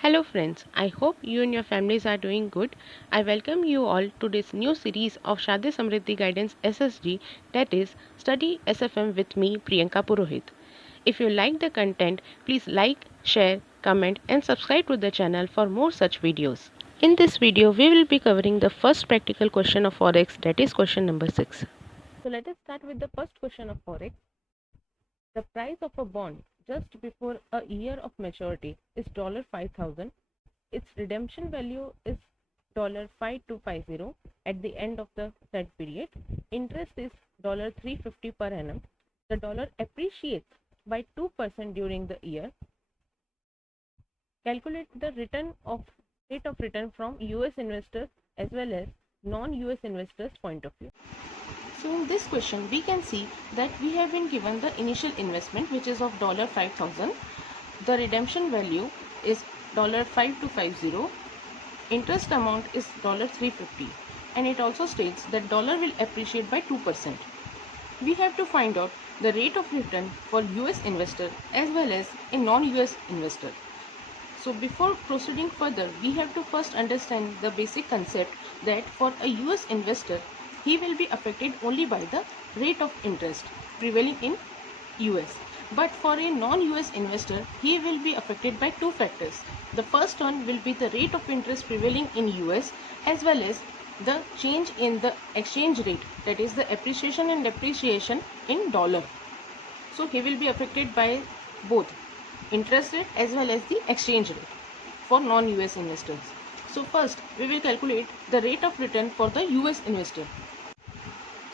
Hello friends, I hope you and your families are doing good. I welcome you all to this new series of Shadi Samriddhi Guidance SSG, that is Study SFM with me Priyanka Purohit. If you like the content, please like, share, comment and subscribe to the channel for more such videos. In this video, we will be covering the first practical question of Forex, that is question number 6. So let us start with the first question of Forex. The price of a bond just before a year of maturity is $5,000. Its redemption value is $5250 at the end of the said period. Interest is $350 per annum. The dollar appreciates by 2% during the year. Calculate the rate of return from US investors as well as non-US investors point of view. So in this question we can see that we have been given the initial investment which is of $5,000. The redemption value is $5250. Interest amount is $350 and it also states that dollar will appreciate by 2%. We have to find out the rate of return for US investor as well as a non-US investor. So before proceeding further, we have to first understand the basic concept that for a US investor, he will be affected only by the rate of interest prevailing in US. But for a non-US investor, he will be affected by two factors. The first one will be the rate of interest prevailing in US as well as the change in the exchange rate, that is the appreciation and depreciation in dollar. So he will be affected by both interest rate as well as the exchange rate for non-US investors. So first we will calculate the rate of return for the US investor.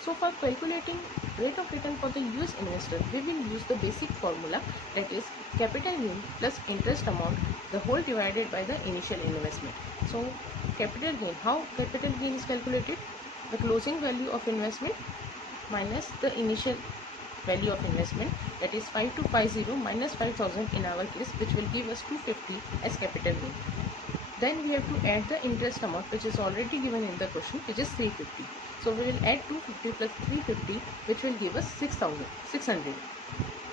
So for calculating rate of return for the US investor, we will use the basic formula, that is capital gain plus interest amount, the whole divided by the initial investment. So capital gain, how capital gain is calculated? The closing value of investment minus the initial value of investment, that is 5250 minus 5000 in our case, which will give us 250 as capital gain. Then we have to add the interest amount which is already given in the question, which is 350. So we will add 250 plus 350 which will give us 600.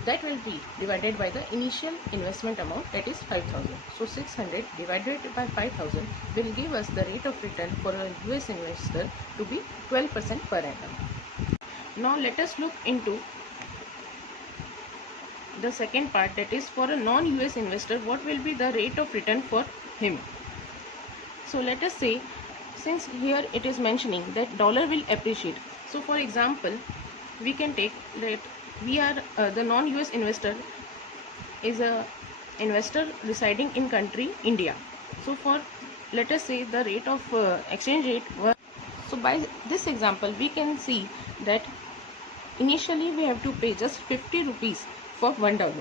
That will be divided by the initial investment amount, that is 5000. So 600 divided by 5000 will give us the rate of return for a US investor to be 12% per annum. Now let us look into the second part, that is for a non-US investor, what will be the rate of return for him. So let us say, since here it is mentioning that dollar will appreciate, so for example we can take that we are the non-US investor is a investor residing in country India. So for, let us say, the rate of exchange rate was, so by this example we can see that initially we have to pay just 50 rupees for $1,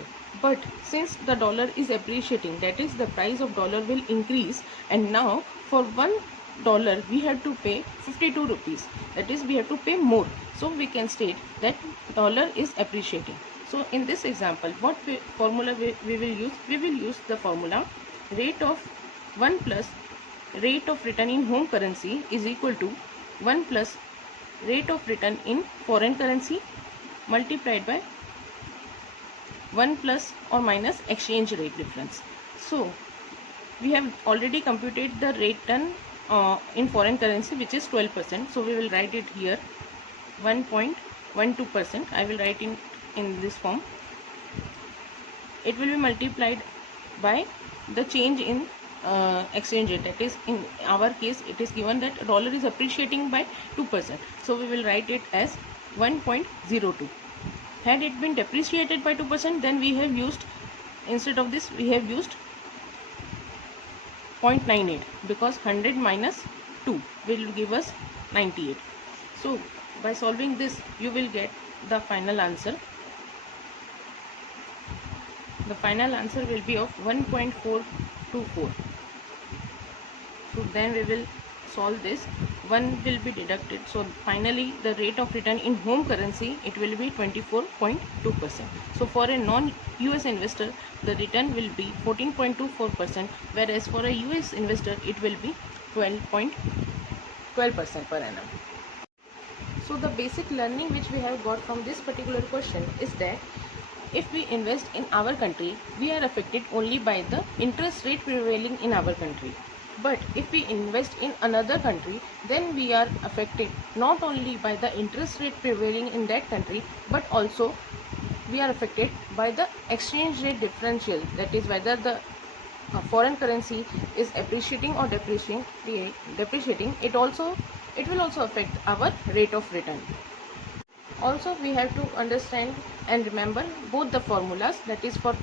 but since the dollar is appreciating, that is the price of dollar will increase, and now for $1 we have to pay 52 rupees, that is we have to pay more. So we can state that dollar is appreciating. So in this example what formula we will use? We will use the formula rate of 1 plus rate of return in home currency is equal to 1 plus rate of return in foreign currency multiplied by 1 plus or minus exchange rate difference. So we have already computed the return in foreign currency, which is 12%. So we will write it here 1.12%. I will write in this form. It will be multiplied by the change in exchange rate, that is in our case it is given that dollar is appreciating by 2%. So we will write it as 1.02. Had it been depreciated by 2%, then we have used, instead of this we have used 0.98, because 100 minus 2 will give us 98. So by solving this you will get the final answer. The final answer will be of 1.424. So then we will solve this, 1 will be deducted, so finally the rate of return in home currency, it will be 24.2%. So for a non-US investor the return will be 14.24%, whereas for a US investor it will be 12% per annum. So the basic learning which we have got from this particular question is that if we invest in our country, we are affected only by the interest rate prevailing in our country. But if we invest in another country, then we are affected not only by the interest rate prevailing in that country, but also we are affected by the exchange rate differential, that is whether the foreign currency is appreciating or depreciating. It will also affect our rate of return. Also, we have to understand and remember both the formulas, that is for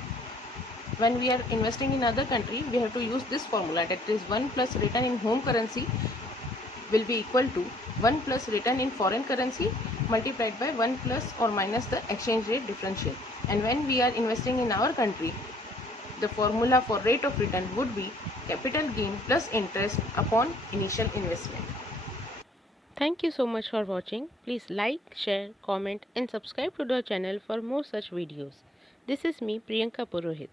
when we are investing in other country, we have to use this formula, that is 1 plus return in home currency will be equal to 1 plus return in foreign currency multiplied by 1 plus or minus the exchange rate differential. And when we are investing in our country, the formula for rate of return would be capital gain plus interest upon initial investment. Thank you so much for watching. Please like, share, comment and subscribe to the channel for more such videos. This is me, Priyanka Purohit.